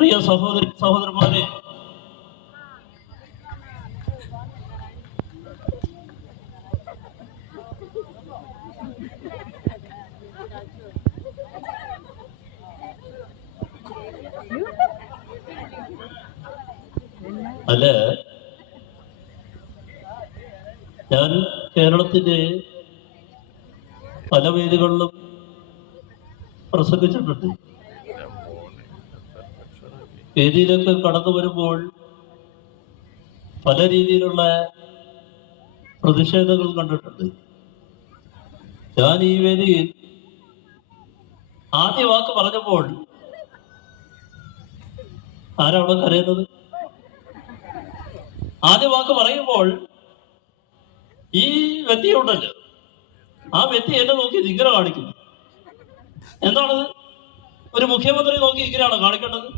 പ്രിയ സഹോദരി സഹോദരന്മാരെ. അല്ല ഞാൻ കേരളത്തിന്റെ പല വേദികളിലും പ്രസംഗിച്ചിട്ടുണ്ട്. വേദിയിലൊക്കെ കടന്നു വരുമ്പോൾ പല രീതിയിലുള്ള പ്രതിഷേധങ്ങൾ കണ്ടിട്ടുണ്ട്. ഞാൻ ഈ വേദിയിൽ ആദ്യ വാക്ക് പറഞ്ഞപ്പോൾ ആരവിടെ കരയുന്നത്? ആദ്യ വാക്ക് പറയുമ്പോൾ ഈ വ്യക്തിയുണ്ടല്ലോ. ആ വ്യക്തി എന്നെ നോക്കി ഇങ്ങനെ കാണിക്കുന്നു. എന്താണത്? ഒരു മുഖ്യമന്ത്രി നോക്കി ഇങ്ങനെയാണോ കാണിക്കേണ്ടത്?